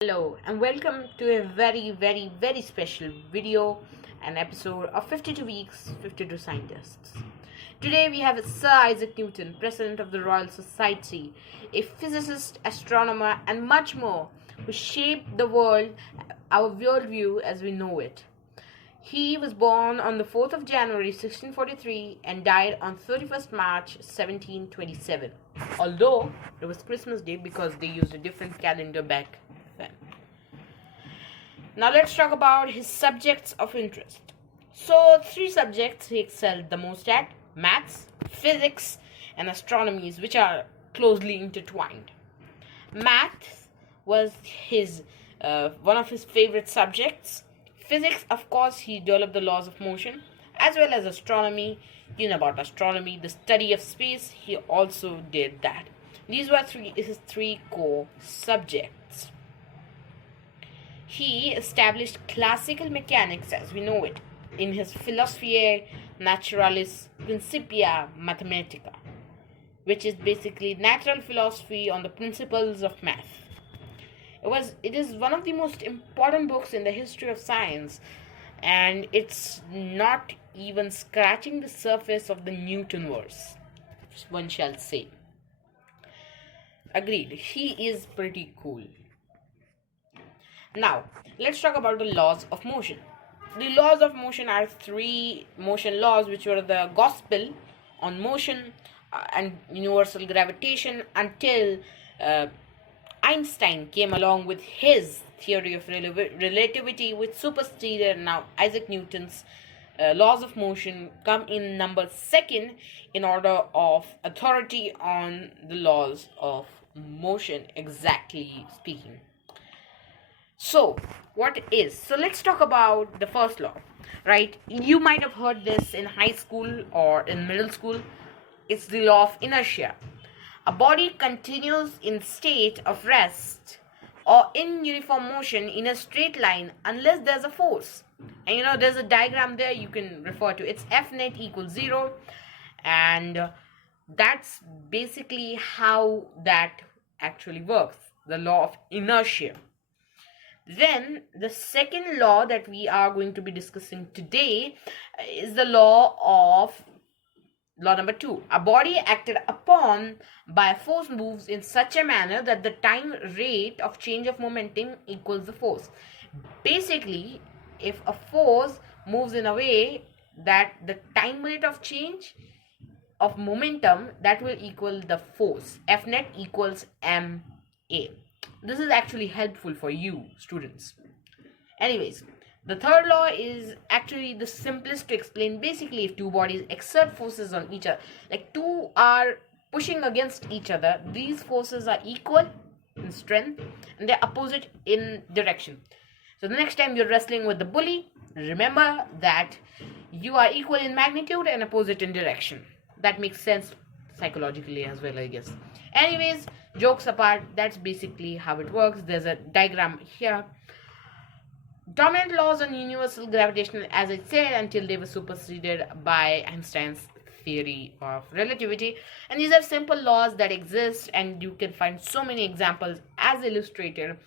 Hello and welcome to a very special video and episode of 52 Weeks, 52 Scientists. Today we have Sir Isaac Newton, President of the Royal Society, a physicist, astronomer and much more who shaped the world, our worldview as we know it. He was born on the 4th of January 1643 and died on 31st March 1727. Although it was Christmas Day because they used a different calendar back then. Now let's talk about his subjects of interest. So, three subjects he excelled the most at: maths, physics, and astronomy, which are closely intertwined. Maths was his one of his favorite subjects. Physics, of course, he developed the laws of motion, as well as astronomy. You know about astronomy, the study of space. He also did that. These were his three core subjects. He established classical mechanics as we know it in his Philosophiae Naturalis Principia Mathematica, which is basically natural philosophy on the principles of math. It is one of the most important books in the history of science, and it's not even scratching the surface of the Newtonverse, one shall say. Agreed, he is pretty cool. Now, let's talk about the laws of motion. The laws of motion are three motion laws, which were the gospel on motion and universal gravitation, until Einstein came along with his theory of relativity, which superseded now Isaac Newton's laws of motion come in number second in order of authority on the laws of motion, exactly speaking. So let's talk about the first law, right? You might have heard this in high school or in middle school. It's the law of inertia. A body continues in state of rest or in uniform motion in a straight line unless there's a force. And there's a diagram there you can refer to. It's F net equals 0, and that's basically how that actually works, the law of inertia. Then the second law that we are going to be discussing today is the law number 2. A body acted upon by a force moves in such a manner that the time rate of change of momentum equals the force. Basically, if a force moves in a way that the time rate of change of momentum, that will equal the force. F net equals ma. This is actually helpful for you students. Anyways, the third law is actually the simplest to explain. Basically, if two bodies exert forces on each other, like two are pushing against each other, these forces are equal in strength and they're opposite in direction. So the next time you're wrestling with the bully, remember that you are equal in magnitude and opposite in direction. That makes sense psychologically as well, I guess. Anyways, jokes apart, that's basically how it works. There's a diagram here. Dominant laws on universal gravitation, as I said, until they were superseded by Einstein's theory of relativity. And these are simple laws that exist, and you can find so many examples as illustrated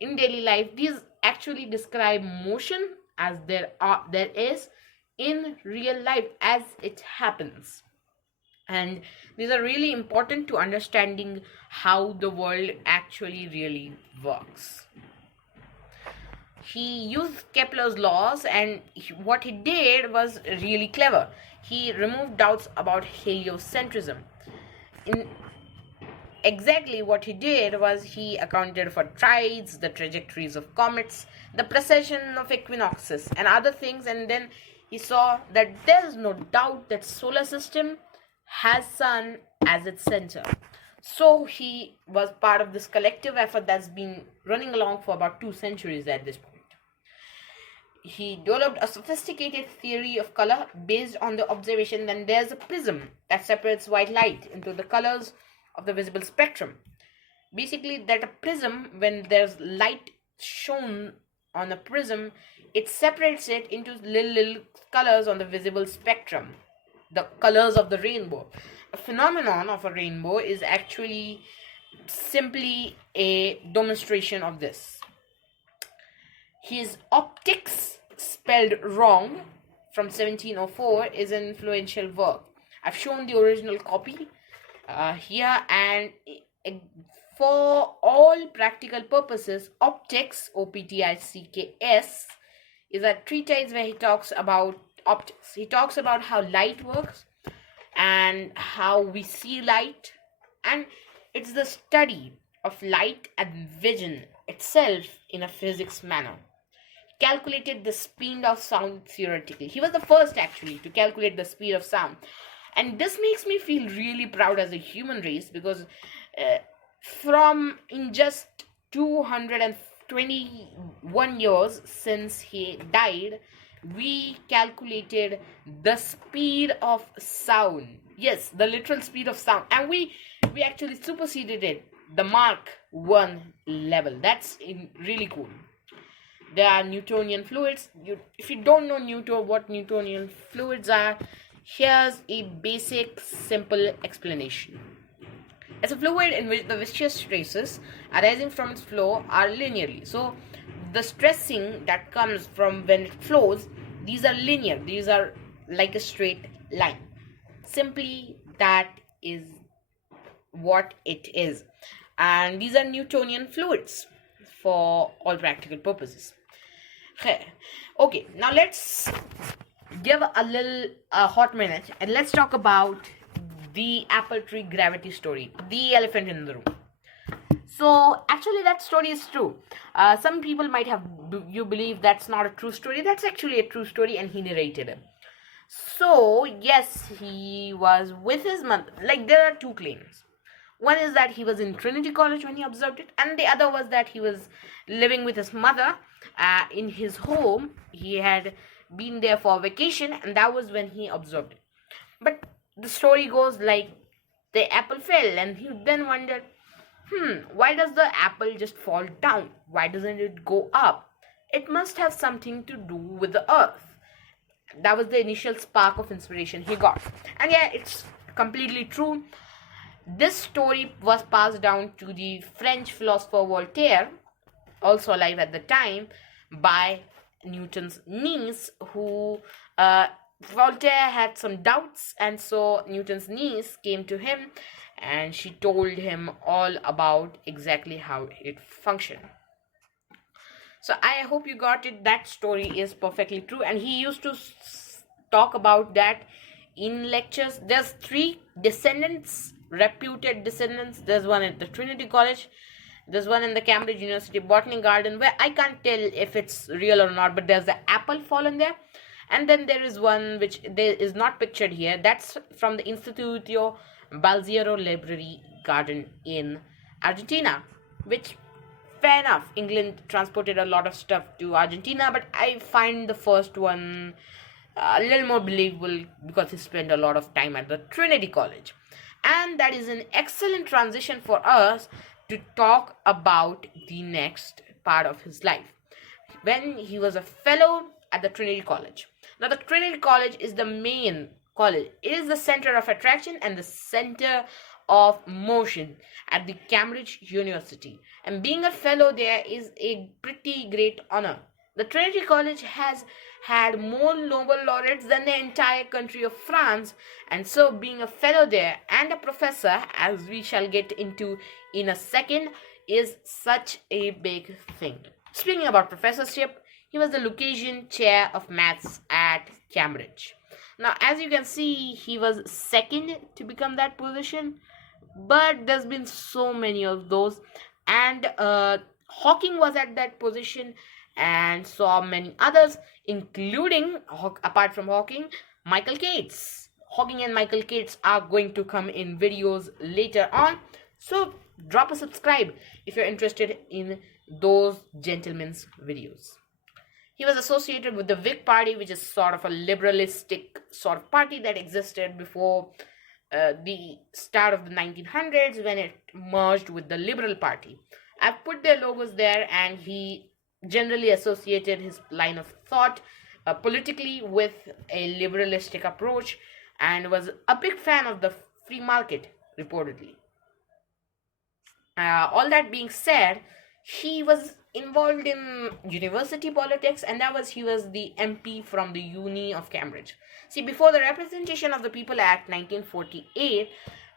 in daily life. These actually describe motion as there is in real life as it happens. And these are really important to understanding how the world actually really works. He used Kepler's laws, and what he did was really clever. He removed doubts about heliocentrism. Exactly what he did was he accounted for tides, the trajectories of comets, the precession of equinoxes, and other things, and then he saw that there's no doubt that solar system has sun as its center. So he was part of this collective effort that's been running along for about 2 centuries at this point. He developed a sophisticated theory of color based on the observation that there's a prism that separates white light into the colors of the visible spectrum. Basically, that a prism, when there's light shown on a prism, it separates it into little colors on the visible spectrum, the colors of the rainbow. A phenomenon of a rainbow is actually simply a demonstration of this. His Optics, spelled wrong, from 1704 is an influential work. I've shown the original copy here, and for all practical purposes, Optics, Optics, is a treatise where he talks about optics. He talks about how light works and how we see light, and it's the study of light and vision itself in a physics manner. Calculated the speed of sound theoretically. He was the first actually to calculate the speed of sound. And this makes me feel really proud as a human race, because from in just 221 years since he died, we calculated the speed of sound. Yes, the literal speed of sound. And we actually superseded it, the Mach 1 level. That's really cool. There are Newtonian fluids. If you don't know what Newtonian fluids are, here's a basic, simple explanation. It's a fluid in which the viscous stresses arising from its flow are linearly. So, the stressing that comes from when it flows, these are linear. These are like a straight line. Simply, that is what it is. And these are Newtonian fluids for all practical purposes. Okay, now let's give a little hot minute and let's talk about the apple tree gravity story, the elephant in the room. So actually that story is true. Some people might have you believe that's not a true story. That's actually a true story, and he narrated it. So yes, he was with his mother. Like, there are two claims. One is that he was in Trinity College when he observed it, and the other was that he was living with his mother in his home. He had been there for vacation, and that was when he observed it. But the story goes like, the apple fell, and he then wondered, why does the apple just fall down? Why doesn't it go up? It must have something to do with the earth. That was the initial spark of inspiration he got. And yeah, it's completely true. This story was passed down to the French philosopher Voltaire, also alive at the time, by Newton's niece, who Voltaire had some doubts, and so Newton's niece came to him and she told him all about exactly how it functioned. So I hope you got it. That story is perfectly true, and he used to talk about that in lectures. There's 3 descendants, reputed descendants. There's one at the Trinity College, there's one in the Cambridge University Botany Garden, where I can't tell if it's real or not, but there's the apple fallen there. And then there is one which there is not pictured here. That's from the Instituto Balziero Library Garden in Argentina, which, fair enough, England transported a lot of stuff to Argentina, but I find the first one a little more believable because he spent a lot of time at the Trinity College. And that is an excellent transition for us to talk about the next part of his life, when he was a fellow at the Trinity College. Now, the Trinity College is the main college. It is the center of attraction and the center of motion at the Cambridge University. And being a fellow there is a pretty great honor. The Trinity College has had more Nobel laureates than the entire country of France, and so being a fellow there and a professor, as we shall get into in a second, is such a big thing. Speaking about professorship, he was the Lucasian Chair of Maths at Cambridge. Now, as you can see, he was second to become that position, but there's been so many of those, and Hawking was at that position, and so many others, including, apart from Hawking, Michael Cates. Hawking and Michael Cates are going to come in videos later on, so drop a subscribe if you're interested in those gentlemen's videos. He was associated with the Whig Party, which is sort of a liberalistic sort of party that existed before the start of the 1900s, when it merged with the Liberal Party. I've put their logos there, and he generally associated his line of thought politically with a liberalistic approach, and was a big fan of the free market, reportedly. All that being said, he was involved in university politics, and he was the MP from the Uni of Cambridge. See, before the Representation of the People Act 1948,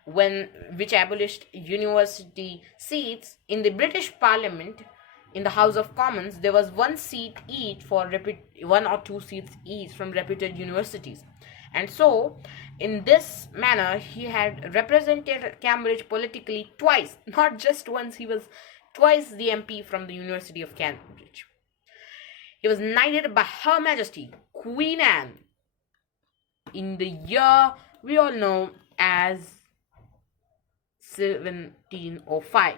which abolished university seats in the British Parliament, in the House of Commons, there was one or two seats each from reputed universities. And so, in this manner, he had represented Cambridge politically twice, not just once. He was twice the MP from the University of Cambridge. He was knighted by Her Majesty Queen Anne in the year we all know as 1705.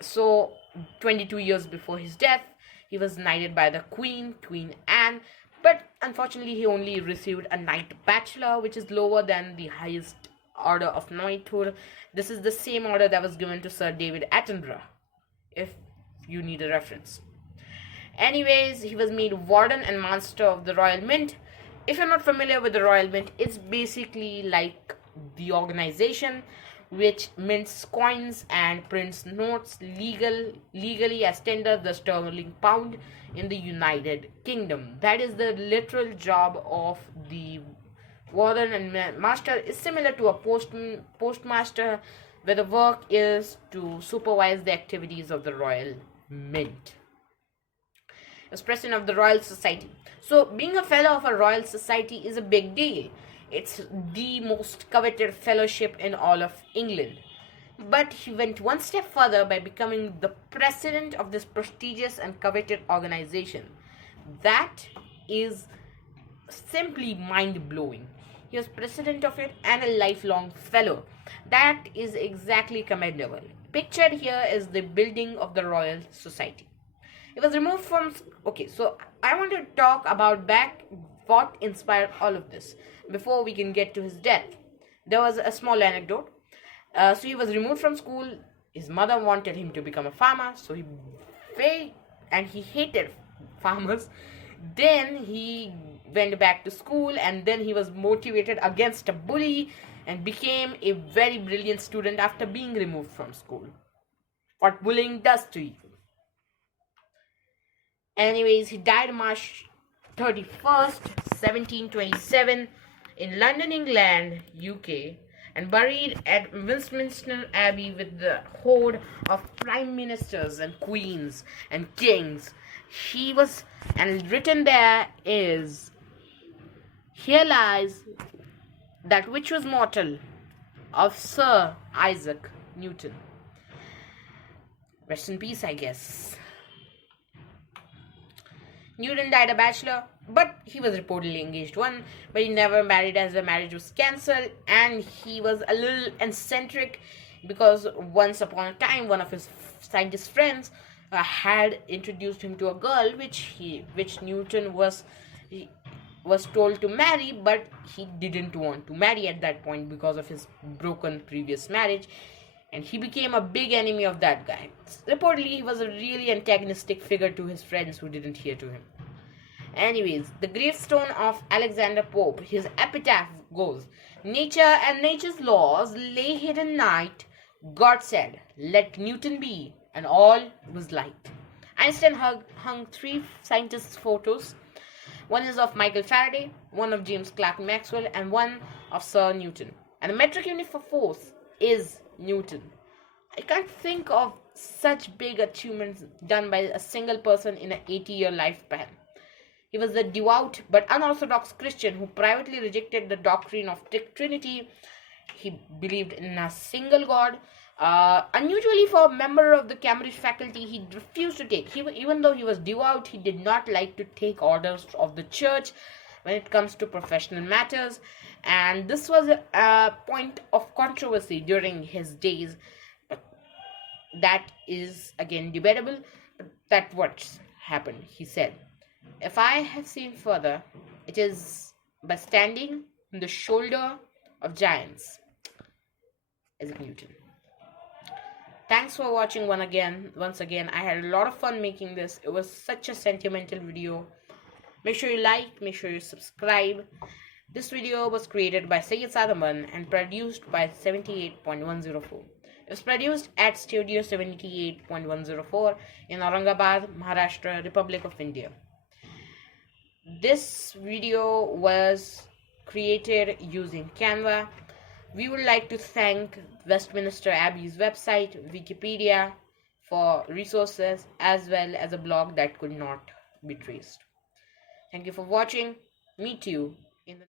So, 22 years before his death, he was knighted by the Queen Anne, but unfortunately he only received a Knight Bachelor, which is lower than the highest order of knighthood. This is the same order that was given to Sir David Attenborough, if you need a reference. Anyways, he was made Warden and Master of the Royal Mint. If you're not familiar with the Royal Mint, it's basically like the organization which mints coins and prints notes legally as tender the sterling pound in the United Kingdom. That is the literal job of the Warden and Master. Is similar to a postmaster, where the work is to supervise the activities of the Royal Mint. He was president of the Royal Society. So, being a fellow of a Royal Society is a big deal. It's the most coveted fellowship in all of England. But he went one step further by becoming the president of this prestigious and coveted organization. That is simply mind-blowing. He was president of it and a lifelong fellow. That is exactly commendable. Pictured here is the building of the Royal Society. He was removed from... Okay, so I want to talk about what inspired all of this before we can get to his death. There was a small anecdote. So he was removed from school. His mother wanted him to become a farmer, so he hated farmers. Then he went back to school, and then he was motivated against a bully and became a very brilliant student after being removed from school. What bullying does to you. Anyways, he died March 31st, 1727 in London, England, UK, and buried at Westminster Abbey with the horde of prime ministers and queens and kings. And written there is, "Here lies that which was mortal of Sir Isaac Newton." Rest in peace, I guess. Newton died a bachelor, but he was reportedly engaged one, but he never married as the marriage was cancelled, and he was a little eccentric because once upon a time one of his scientist friends had introduced him to a girl which Newton was told to marry, but he didn't want to marry at that point because of his broken previous marriage, and he became a big enemy of that guy. Reportedly, he was a really antagonistic figure to his friends who didn't hear to him. Anyways, the gravestone of Alexander Pope, his epitaph goes, "Nature and nature's laws lay hidden night. God said, let Newton be, and all was light." Einstein hung 3 scientists' photos. One is of Michael Faraday, one of James Clerk Maxwell, and one of Sir Newton. And the metric unit for force is Newton. I can't think of such big achievements done by a single person in an 80-year lifespan. He was a devout but unorthodox Christian who privately rejected the doctrine of Trinity. He believed in a single God. Unusually for a member of the Cambridge faculty, he refused to take. Even though he was devout, he did not like to take orders of the church when it comes to professional matters. And this was a point of controversy during his days. That is again debatable. But that's what happened. He said, "If I have seen further, it is by standing on the shoulder of giants." Isaac Newton. Thanks for watching once again. I had a lot of fun making this. It was such a sentimental video. Make sure you like, make sure you subscribe. This video was created by Syed Sadaman and produced by 78.104. It was produced at Studio 78.104 in Aurangabad, Maharashtra, Republic of India. This video was created using Canva. We would like to thank Westminster Abbey's website, Wikipedia, for resources as well as a blog that could not be traced. Thank you for watching. Meet you